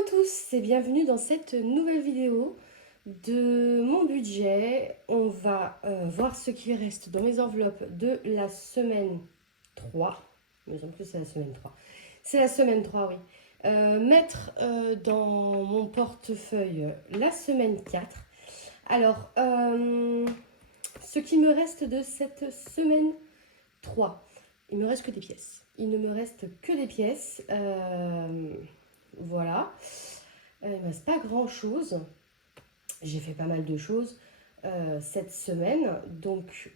à tous et bienvenue dans cette nouvelle vidéo de mon budget. On va voir ce qui reste dans mes enveloppes de la semaine 3. Il me semble que c'est la semaine 3. C'est la semaine 3, oui. Mettre dans mon portefeuille la semaine 4. Alors, ce qui me reste de cette semaine 3, il me reste que des pièces. Il ne me reste que des pièces. Voilà. Il ne me reste pas grand chose. J'ai fait pas mal de choses cette semaine. Donc,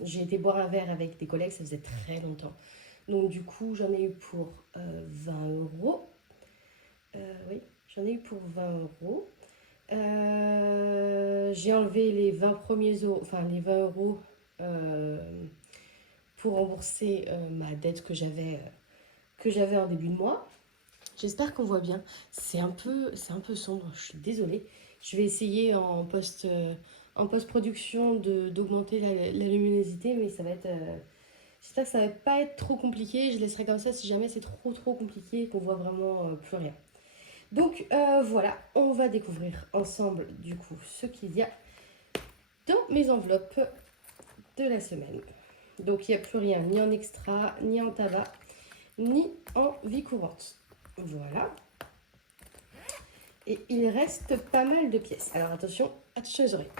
j'ai été boire un verre avec des collègues, ça faisait très longtemps. Donc, du coup, j'en ai eu pour 20 euros. Oui, j'en ai eu pour 20 euros. J'ai enlevé les 20 premiers euros, enfin les 20 euros pour rembourser ma dette que j'avais en début de mois. J'espère qu'on voit bien. C'est un peu sombre, je suis désolée. Je vais essayer en post-production d'augmenter la luminosité, mais ça va être... j'espère que ça va pas être trop compliqué. Je laisserai comme ça si jamais c'est trop compliqué et qu'on voit vraiment plus rien. Donc voilà, on va découvrir ensemble du coup ce qu'il y a dans mes enveloppes de la semaine. Donc il n'y a plus rien, ni en extra, ni en tabac, ni en vie courante. Voilà. Et il reste pas mal de pièces. Alors attention aux oreilles.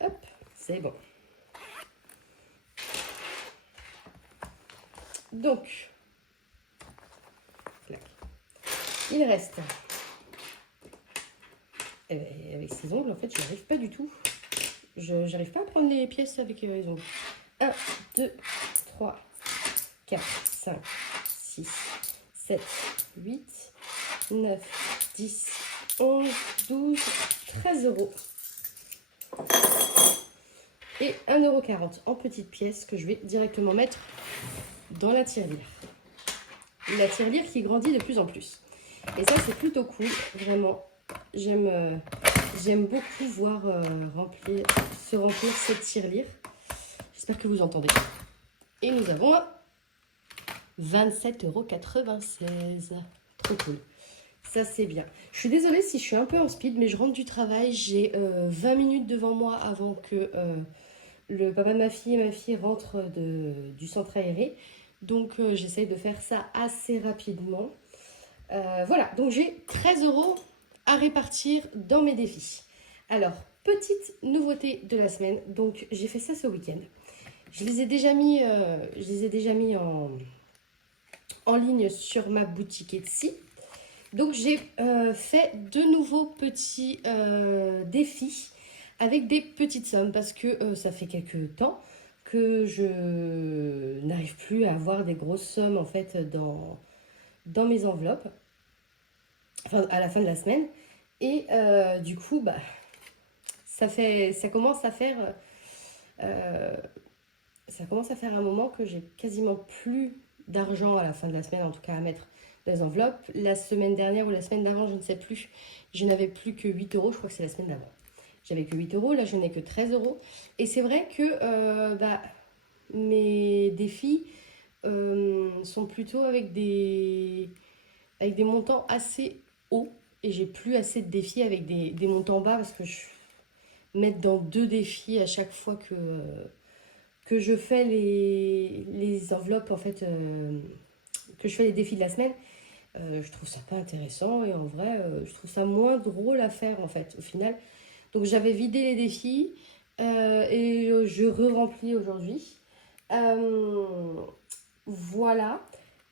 Hop, c'est bon. Donc, il reste, avec ces ongles, en fait, je n'arrive pas du tout. Je n'arrive pas à prendre les pièces avec les ongles. 1, 2, 3, 4, 5, 6, 7, 8, 9, 10, 11, 12, 13 euros. Et 1,40 € en petites pièces que je vais directement mettre dans la tirelire. La tirelire qui grandit de plus en plus. Et ça, c'est plutôt cool, vraiment. J'aime beaucoup voir se remplir cette tirelire. J'espère que vous entendez. Et nous avons 27,96 €. Trop cool. Ça, c'est bien. Je suis désolée si je suis un peu en speed, mais je rentre du travail. J'ai 20 minutes devant moi avant que le papa de ma fille et ma fille rentrent du centre aéré. Donc, j'essaye de faire ça assez rapidement. Voilà, donc j'ai 13 € à répartir dans mes défis. Alors, petite nouveauté de la semaine. Donc, j'ai fait ça ce week-end. Je les ai déjà mis en ligne sur ma boutique Etsy. Donc, j'ai fait de nouveaux petits défis avec des petites sommes parce que ça fait quelques temps que je n'arrive plus à avoir des grosses sommes en fait dans mes enveloppes, enfin à la fin de la semaine. Et du coup, bah, ça commence à faire un moment que j'ai quasiment plus d'argent à la fin de la semaine, en tout cas à mettre dans les enveloppes. La semaine dernière ou la semaine d'avant, je ne sais plus, je n'avais plus que 8 €, je crois que c'est la semaine d'avant. J'avais que 8 €, là je n'ai que 13 €. Et c'est vrai que mes défis sont plutôt avec des montants assez hauts. Et j'ai plus assez de défis avec des montants bas parce que je mettre dans 2 défis à chaque fois que je fais les enveloppes, en fait, que je fais les défis de la semaine. Je trouve ça pas intéressant et en vrai, je trouve ça moins drôle à faire en fait, au final. Donc j'avais vidé les défis et je re-remplis aujourd'hui. Voilà,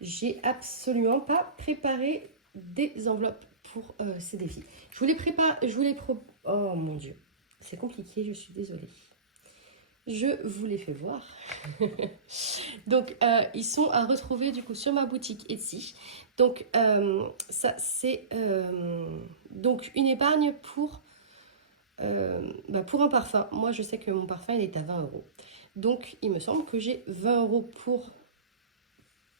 j'ai absolument pas préparé des enveloppes pour ces défis. Oh mon dieu, c'est compliqué, je suis désolée. Je vous les fais voir. Donc, ils sont à retrouver du coup sur ma boutique Etsy. Donc, ça c'est donc une épargne pour un parfum. Moi, je sais que mon parfum il est à 20 €. Donc, il me semble que j'ai 20 €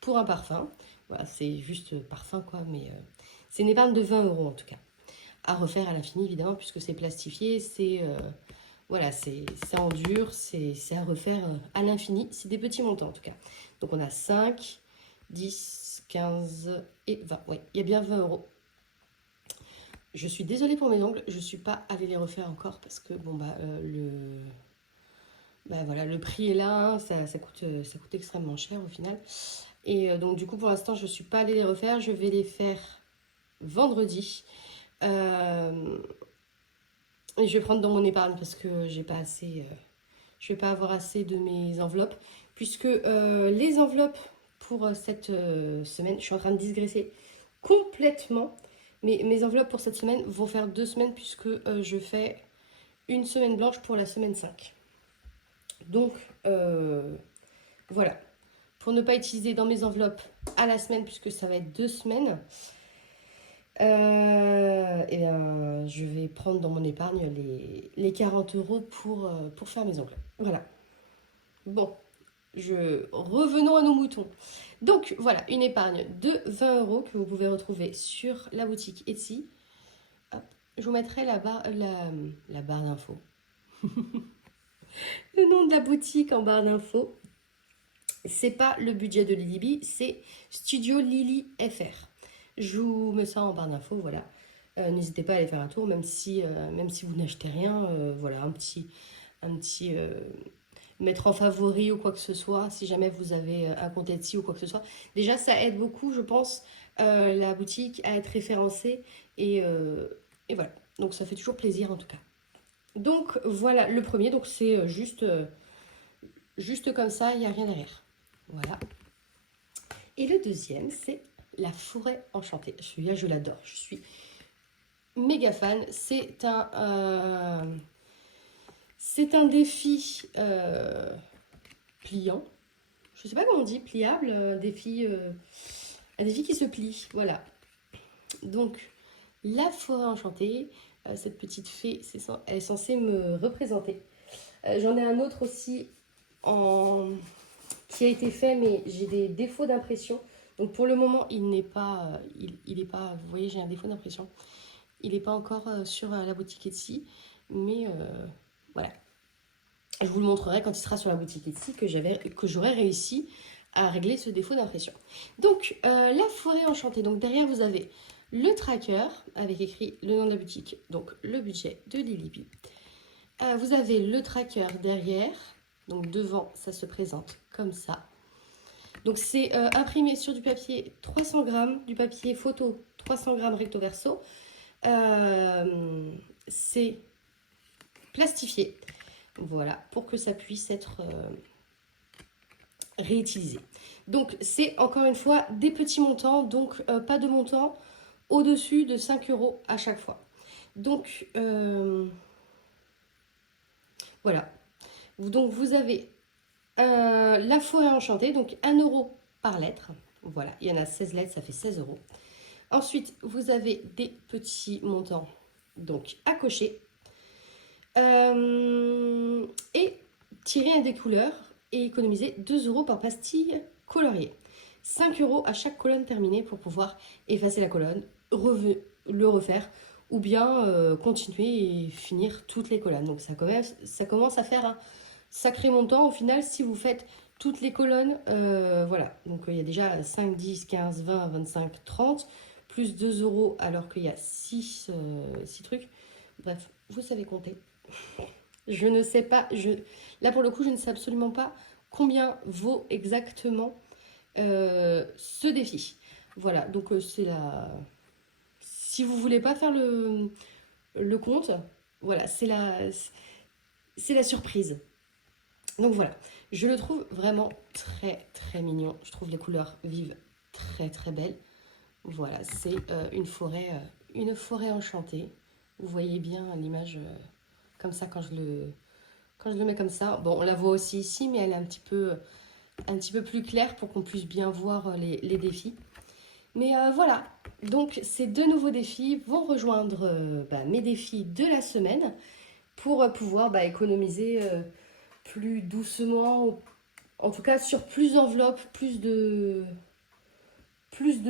pour un parfum. Voilà, c'est juste parfum quoi, mais c'est une épargne de 20 € en tout cas. À refaire à l'infini évidemment, puisque c'est plastifié, Voilà, c'est en dur, c'est à refaire à l'infini. C'est des petits montants en tout cas. Donc on a 5, 10, 15 et 20. Oui, il y a bien 20 euros. Je suis désolée pour mes ongles, je ne suis pas allée les refaire encore parce que bon voilà, le prix est là, hein, ça coûte extrêmement cher au final. Et donc du coup pour l'instant je ne suis pas allée les refaire, je vais les faire vendredi. Et je vais prendre dans mon épargne parce que j'ai pas assez, je vais pas avoir assez de mes enveloppes. Puisque les enveloppes pour cette semaine, je suis en train de digresser complètement. Mais mes enveloppes pour cette semaine vont faire 2 semaines puisque je fais une semaine blanche pour la semaine 5. Donc voilà. Pour ne pas utiliser dans mes enveloppes à la semaine puisque ça va être 2 semaines. Et bien, je vais prendre dans mon épargne les 40 euros pour faire mes ongles. Voilà. Bon, revenons à nos moutons. Donc voilà, une épargne de 20 euros que vous pouvez retrouver sur la boutique Etsy. Hop, je vous mettrai la barre d'infos. Le nom de la boutique en barre d'infos. C'est pas le budget de Lilybee, c'est Studio Lily FR. Je vous mets ça en barre d'infos, voilà. N'hésitez pas à aller faire un tour, même si vous n'achetez rien, voilà, un petit mettre en favori ou quoi que ce soit, si jamais vous avez un compte Etsy ou quoi que ce soit. Déjà, ça aide beaucoup, je pense, la boutique à être référencée et voilà. Donc, ça fait toujours plaisir en tout cas. Donc, voilà le premier. Donc, c'est juste comme ça, il n'y a rien derrière. Voilà. Et le deuxième, c'est la forêt enchantée. Celui-là, je l'adore. Je suis méga fan. C'est un défi pliant. Je ne sais pas comment on dit, pliable, un défi qui se plie. Voilà. Donc, la forêt enchantée, cette petite fée, elle est censée me représenter. J'en ai un autre aussi qui a été fait, mais j'ai des défauts d'impression. Donc pour le moment, il n'est pas, il est pas, vous voyez, j'ai un défaut d'impression. Il n'est pas encore sur la boutique Etsy, mais voilà. Je vous le montrerai quand il sera sur la boutique Etsy que j'aurai réussi à régler ce défaut d'impression. Donc la forêt enchantée. Donc derrière vous avez le tracker avec écrit le nom de la boutique, donc le budget de Lilybee. Vous avez le tracker derrière. Donc devant, ça se présente comme ça. Donc c'est imprimé sur du papier 300 grammes, du papier photo 300 grammes recto verso. C'est plastifié, voilà, pour que ça puisse être réutilisé. Donc c'est encore une fois des petits montants, donc pas de montant au-dessus de 5 euros à chaque fois. Donc voilà. Donc vous avez la forêt enchantée, donc 1 euro par lettre. Voilà, il y en a 16 lettres, ça fait 16 euros. Ensuite, vous avez des petits montants donc à cocher. Et tirer un des couleurs et économiser 2 euros par pastille coloriée. 5 euros à chaque colonne terminée pour pouvoir effacer la colonne, le refaire ou bien continuer et finir toutes les colonnes. Donc ça commence à faire un sacré montant au final si vous faites toutes les colonnes. Voilà, donc il y a déjà 5, 10, 15, 20, 25, 30, plus 2 euros alors qu'il y a 6 trucs. Bref, vous savez compter. Je ne sais pas, là pour le coup je ne sais absolument pas combien vaut exactement ce défi. Voilà, donc c'est la... Si vous voulez pas faire le compte, voilà, c'est la surprise. Donc voilà, je le trouve vraiment très très mignon. Je trouve les couleurs vives très très belles. Voilà, c'est une forêt enchantée. Vous voyez bien l'image comme ça quand je le mets comme ça. Bon, on la voit aussi ici, mais elle est un petit peu plus claire pour qu'on puisse bien voir les défis. Mais voilà, donc ces 2 nouveaux défis vont rejoindre mes défis de la semaine pour pouvoir économiser plus doucement, en tout cas sur plus d'enveloppes, plus de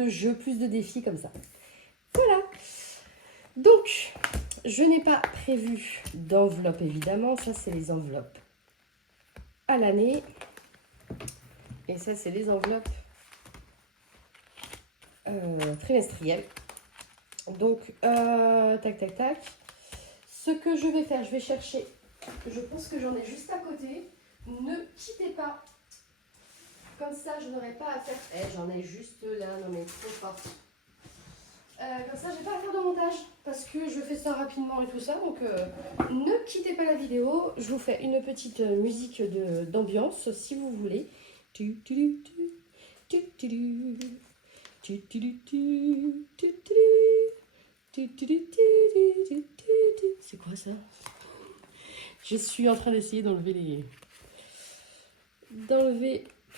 jeux, plus de défis comme ça. Voilà. Donc, je n'ai pas prévu d'enveloppe évidemment. Ça, c'est les enveloppes à l'année. Et ça, c'est les enveloppes trimestrielles. Donc, tac, tac, tac. Ce que je vais faire, je vais chercher. Je pense que j'en ai juste à côté. Ne quittez pas. Comme ça, je n'aurai pas à faire... j'en ai juste là, non mais trop fort. Comme ça, je n'ai pas à faire de montage. Parce que je fais ça rapidement et tout ça. Donc, ne quittez pas la vidéo. Je vous fais une petite musique d'ambiance, si vous voulez. C'est quoi ça? Je suis en train d'essayer d'enlever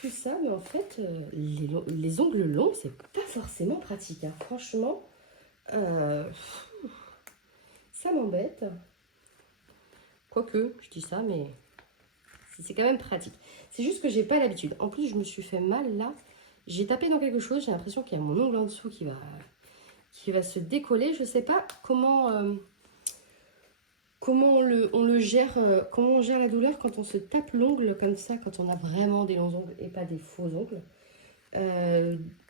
tout ça, mais en fait, les ongles longs, c'est pas forcément pratique, hein. Franchement, ça m'embête. Quoique, je dis ça, mais c'est quand même pratique. C'est juste que j'ai pas l'habitude. En plus, je me suis fait mal là. J'ai tapé dans quelque chose, j'ai l'impression qu'il y a mon ongle en dessous qui va se décoller. Je sais pas comment on le gère, comment on gère la douleur quand on se tape l'ongle comme ça, quand on a vraiment des longs ongles et pas des faux ongles.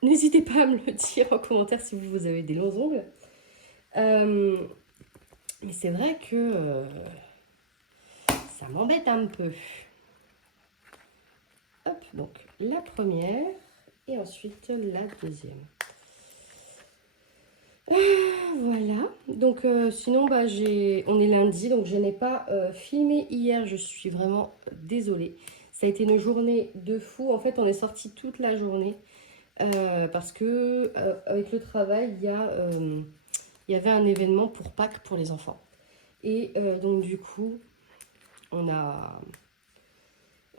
N'hésitez pas à me le dire en commentaire si vous avez des longs ongles. Mais c'est vrai que ça m'embête un peu. Hop, donc la première et ensuite la deuxième. Voilà, donc sinon bah, on est lundi, donc je n'ai pas filmé hier, je suis vraiment désolée. Ça a été une journée de fou, en fait on est sorti toute la journée parce que avec le travail, il y avait un événement pour Pâques pour les enfants. Et donc du coup, on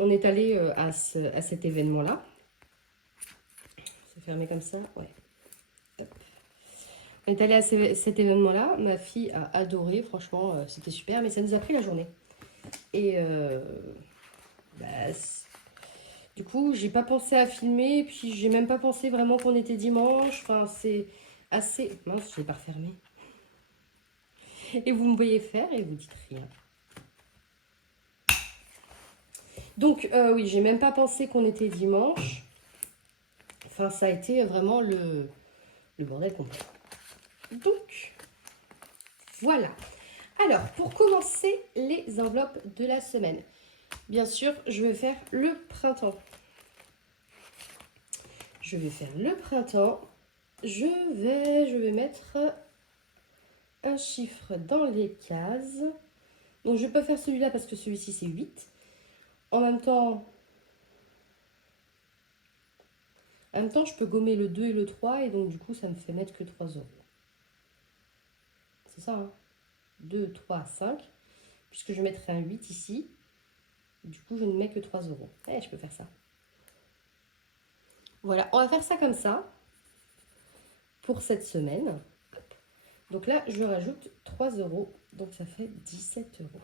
est allé à cet événement-là. C'est fermé comme ça, ouais. Hop. On est allé à cet événement-là. Ma fille a adoré, franchement, c'était super, mais ça nous a pris la journée. Et bah, du coup, j'ai pas pensé à filmer, puis j'ai même pas pensé vraiment qu'on était dimanche. Enfin, c'est assez... Mince, je l'ai pas refermé. Et vous me voyez faire et vous dites rien. Donc, oui, j'ai même pas pensé qu'on était dimanche. Enfin, ça a été vraiment le bordel complet. Donc, voilà. Alors, pour commencer, les enveloppes de la semaine. Bien sûr, je vais faire le printemps. Je vais faire le printemps. Je vais mettre un chiffre dans les cases. Donc, je ne vais pas faire celui-là parce que celui-ci, c'est 8. En même temps, je peux gommer le 2 et le 3. Et donc, du coup, ça me fait mettre que 3 euros. C'est ça, hein, 2, 3, 5. Puisque je mettrai un 8 ici. Du coup, je ne mets que 3 euros. Eh, je peux faire ça. Voilà, on va faire ça comme ça pour cette semaine. Donc là, je rajoute 3 euros. Donc ça fait 17 euros.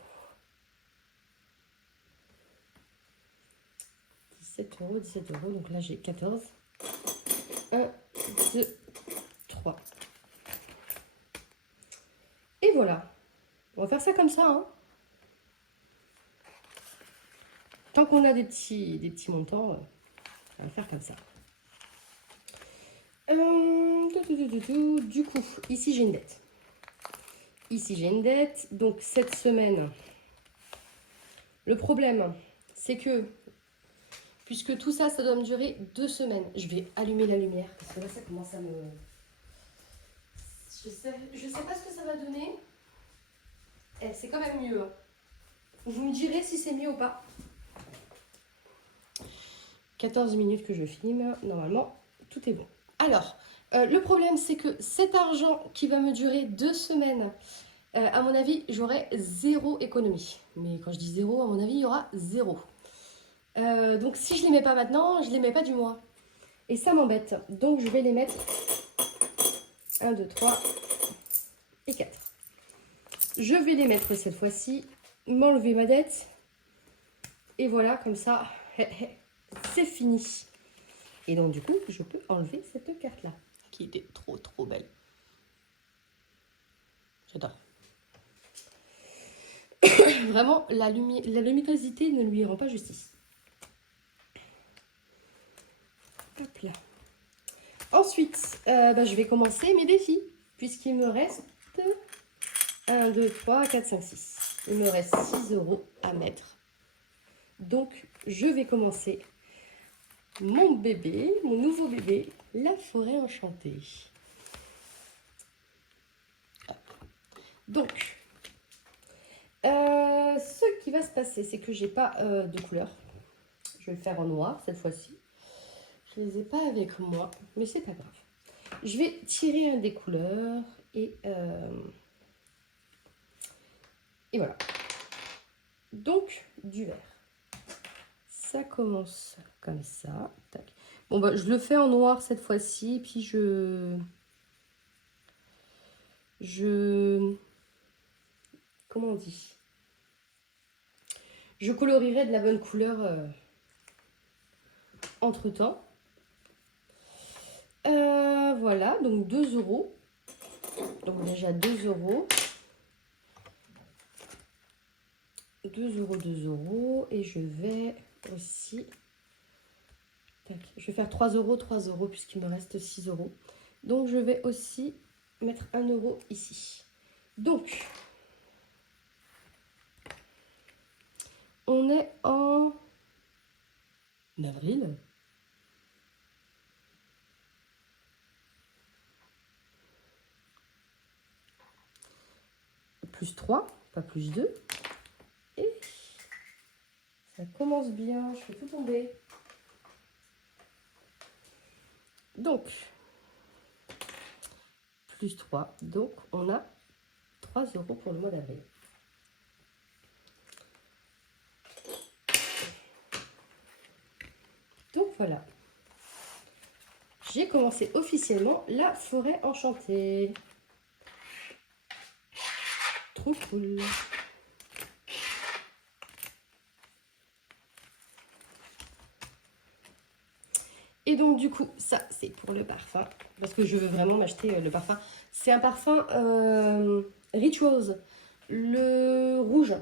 17 euros, 17 euros. Donc là, j'ai 14. 1, 2, 3. Et voilà. On va faire ça comme ça, hein. Tant qu'on a des petits montants, on va faire comme ça. Du coup, ici, j'ai une dette. Ici, j'ai une dette. Donc, cette semaine, le problème, c'est que, puisque tout ça, ça doit me durer 2 semaines. Je vais allumer la lumière, parce que là, ça commence à me... Je sais pas ce que ça va donner. Eh, c'est quand même mieux, hein. Vous me direz si c'est mieux ou pas. 14 minutes que je filme. Normalement, tout est bon. Alors, le problème, c'est que cet argent qui va me durer 2 semaines, à mon avis, j'aurai 0 économie. Mais quand je dis 0, à mon avis, il y aura 0. Donc, si je ne les mets pas maintenant, je ne les mets pas du mois. Et ça m'embête. Donc, je vais les mettre 1, 2, 3 et 4. Je vais les mettre cette fois-ci, m'enlever ma dette. Et voilà, comme ça, c'est fini. Et donc, du coup, je peux enlever cette carte-là, qui était trop belle. J'adore. vraiment, la luminosité ne lui rend pas justice. Hop là. Ensuite, je vais commencer mes défis, puisqu'il me reste 1, 2, 3, 4, 5, 6. Il me reste 6 € à mettre. Donc, je vais commencer mon bébé, mon nouveau bébé, la forêt enchantée. Donc, ce qui va se passer, c'est que j'ai pas de couleur. Je vais le faire en noir cette fois-ci. Je ne les ai pas avec moi, mais c'est pas grave. Je vais tirer un des couleurs et voilà. Donc, du vert. Ça commence comme ça. Tac. Bon, je le fais en noir cette fois-ci, puis comment on dit? Je colorierai de la bonne couleur entre-temps. Voilà, donc 2 €. Donc déjà 2 €. 2 €, 2 €. Et je vais aussi... Tac, je vais faire 3 €, 3 € puisqu'il me reste 6 €. Donc je vais aussi mettre 1 € ici. Donc, on est en avril. Plus 3, pas plus 2. Et ça commence bien, je fais tout tomber. Donc, plus 3, donc on a 3 € pour le mois d'avril. Donc voilà, j'ai commencé officiellement la forêt enchantée. Trop cool. Et donc du coup, ça c'est pour le parfum, parce que je veux vraiment m'acheter le parfum. C'est un parfum Rituals, le rouge.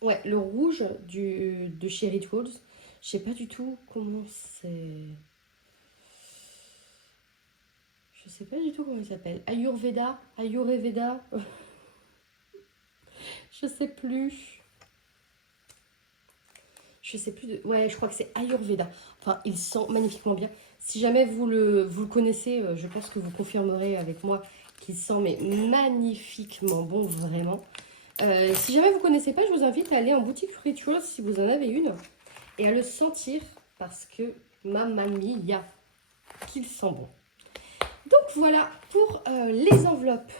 Ouais, le rouge de chez Rituals. Je sais pas du tout comment c'est... Je sais pas du tout comment il s'appelle. Ayurveda. Je sais plus. Je sais plus de... Ouais, je crois que c'est Ayurveda. Enfin, il sent magnifiquement bien. Si jamais vous le connaissez, je pense que vous confirmerez avec moi qu'il sent mais magnifiquement bon, vraiment. Si jamais vous ne connaissez pas, je vous invite à aller en boutique Rituals si vous en avez une et à le sentir parce que mamma mia, qu'il sent bon. Donc voilà pour les enveloppes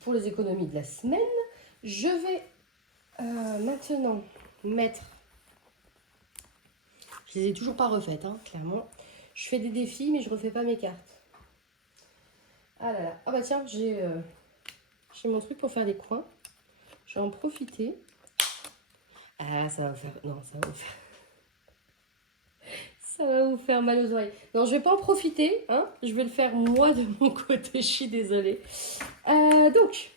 pour les économies de la semaine. Je vais maintenant mettre... Je les ai toujours pas refaites, hein, clairement. Je fais des défis, mais je refais pas mes cartes. Ah là là. Ah bah tiens, j'ai mon truc pour faire des coins. Je vais en profiter. Ah, ça va vous faire... Non, ça va vous faire... Ça va vous faire mal aux oreilles. Non, je vais pas en profiter, hein. Je vais le faire moi de mon côté, je suis désolée. Donc,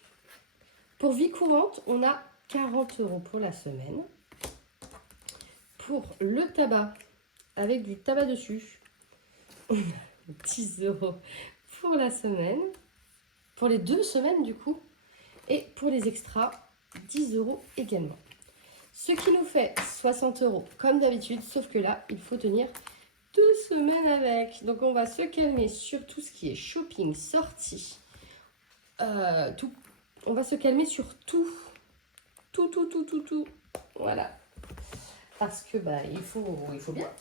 pour vie courante, on a 40 € pour la semaine. Pour le tabac, avec du tabac dessus, on a 10 € pour la semaine. Pour les 2 semaines, du coup. Et pour les extras, 10 € également. Ce qui nous fait 60 € comme d'habitude, sauf que là, il faut tenir 2 semaines avec. Donc, on va se calmer sur tout ce qui est shopping, sortie. On va se calmer sur tout. Tout. Voilà. Parce que, il faut bien.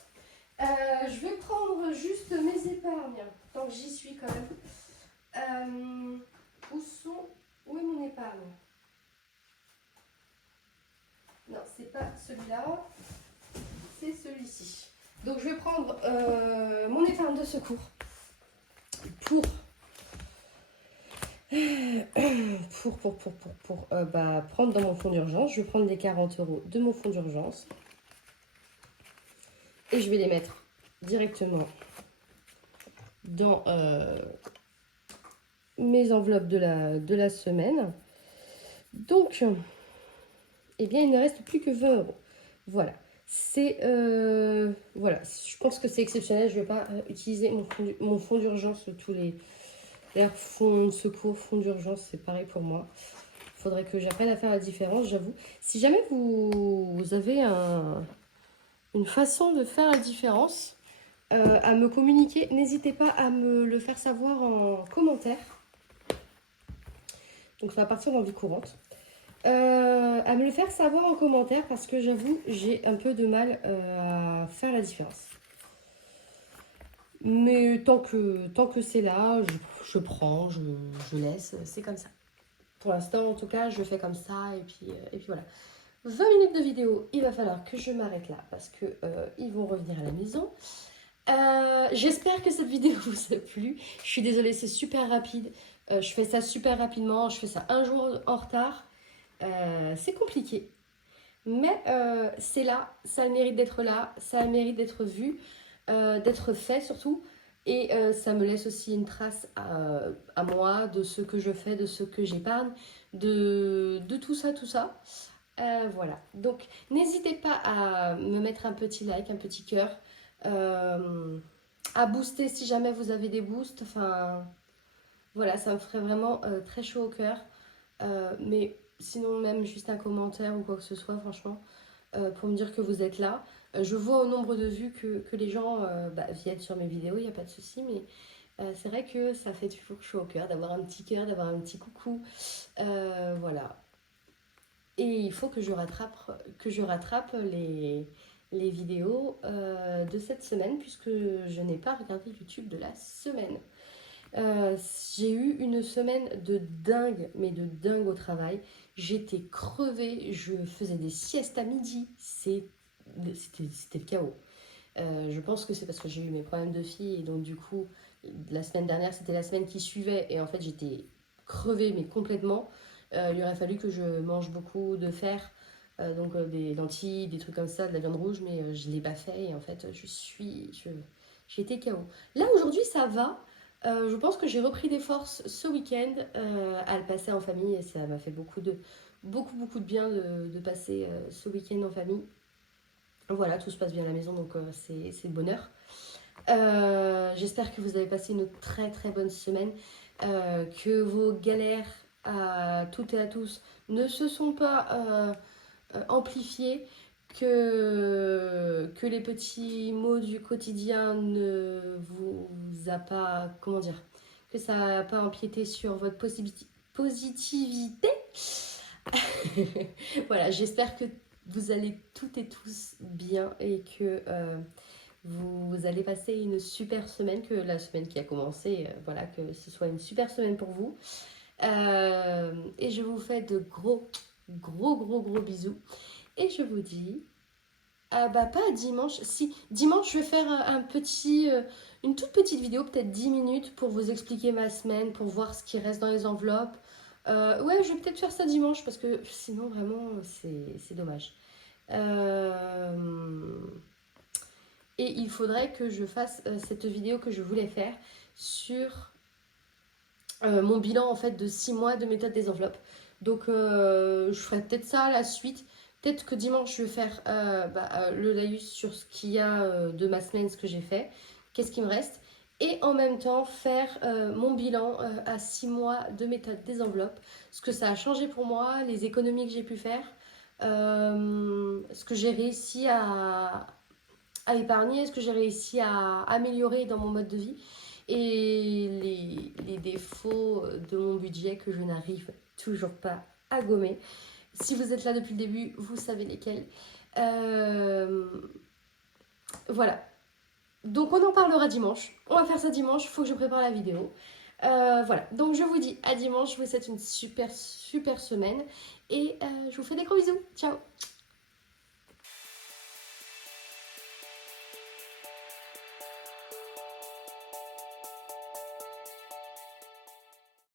Je vais prendre juste mes épargnes, tant que j'y suis quand même. Où est mon épargne? Non, c'est pas celui-là, c'est celui-ci. Donc je vais prendre mon épargne de secours pour prendre dans mon fonds d'urgence. Je vais prendre les 40 € de mon fonds d'urgence et je vais les mettre directement dans mes enveloppes de la semaine. Donc, eh bien, il ne reste plus que 20 euros. Voilà. C'est voilà, je pense que c'est exceptionnel. Je ne vais pas utiliser mon fonds d'urgence tous les... D'ailleurs, fonds de secours, fonds d'urgence, c'est pareil pour moi. Il faudrait que j'apprenne à faire la différence, j'avoue. Si jamais vous avez une façon de faire la différence, à me communiquer, n'hésitez pas à me le faire savoir en commentaire. Donc ça va partir dans vie courante. À me le faire savoir en commentaire parce que j'avoue, j'ai un peu de mal à faire la différence. Mais tant que c'est là, je prends, je laisse, c'est comme ça. Pour l'instant, en tout cas, je fais comme ça et puis voilà. 20 minutes de vidéo, il va falloir que je m'arrête là parce que ils vont revenir à la maison. J'espère que cette vidéo vous a plu. Je suis désolée, c'est super rapide. Je fais ça super rapidement, je fais ça un jour en retard. C'est compliqué. Mais c'est là, ça a le mérite d'être là, ça a le mérite d'être vu, d'être fait surtout. Et ça me laisse aussi une trace à moi de ce que je fais, de ce que j'épargne, de tout ça, tout ça. Voilà. Donc, n'hésitez pas à me mettre un petit like, un petit cœur, à booster si jamais vous avez des boosts. Enfin, voilà, ça me ferait vraiment très chaud au cœur. Mais sinon, même juste un commentaire ou quoi que ce soit, franchement, pour me dire que vous êtes là. Je vois au nombre de vues que les gens viennent sur mes vidéos, il n'y a pas de souci, mais c'est vrai que ça fait toujours chaud au cœur d'avoir un petit cœur, d'avoir un petit coucou. Voilà. Et il faut que je rattrape les vidéos de cette semaine puisque je n'ai pas regardé YouTube de la semaine. J'ai eu une semaine de dingue, mais de dingue au travail. J'étais crevée, je faisais des siestes à midi. C'était le chaos. Je pense que c'est parce que j'ai eu mes problèmes de fille et donc du coup, la semaine dernière, c'était la semaine qui suivait et en fait, j'étais crevée, mais complètement. Il aurait fallu que je mange beaucoup de fer, donc des lentilles, des trucs comme ça, de la viande rouge, mais je ne l'ai pas fait et en fait, j'ai été KO. Là, aujourd'hui, ça va. Je pense que j'ai repris des forces ce week-end à le passer en famille et ça m'a fait beaucoup de bien de passer ce week-end en famille. Voilà, tout se passe bien à la maison, donc c'est le bonheur. J'espère que vous avez passé une très très bonne semaine, que vos galères à toutes et à tous ne se sont pas amplifiées, que les petits mots du quotidien ne vous a pas, comment dire, que ça n'a pas empiété sur votre positivité. Voilà, j'espère que vous allez toutes et tous bien et que vous allez passer une super semaine, que la semaine qui a commencé, voilà, que ce soit une super semaine pour vous. Et je vous fais de gros bisous. Et je vous dis, pas dimanche, si, dimanche je vais faire une toute petite vidéo, peut-être 10 minutes, pour vous expliquer ma semaine, pour voir ce qui reste dans les enveloppes. Ouais, je vais peut-être faire ça dimanche, parce que sinon vraiment, c'est dommage. Et il faudrait que je fasse cette vidéo que je voulais faire sur mon bilan en fait de 6 mois de méthode des enveloppes. Donc je ferai peut-être ça à la suite. Peut-être que dimanche je vais faire le laïus sur ce qu'il y a de ma semaine, ce que j'ai fait, qu'est-ce qui me reste. Et en même temps faire mon bilan à 6 mois de méthode des enveloppes. Ce que ça a changé pour moi, les économies que j'ai pu faire, ce que j'ai réussi à épargner, ce que j'ai réussi à améliorer dans mon mode de vie et les défauts de mon budget que je n'arrive toujours pas à gommer. Si vous êtes là depuis le début, vous savez lesquels. Voilà. Donc on en parlera dimanche. On va faire ça dimanche, il faut que je prépare la vidéo. Voilà, donc je vous dis à dimanche, je vous souhaite une super semaine et je vous fais des gros bisous. Ciao.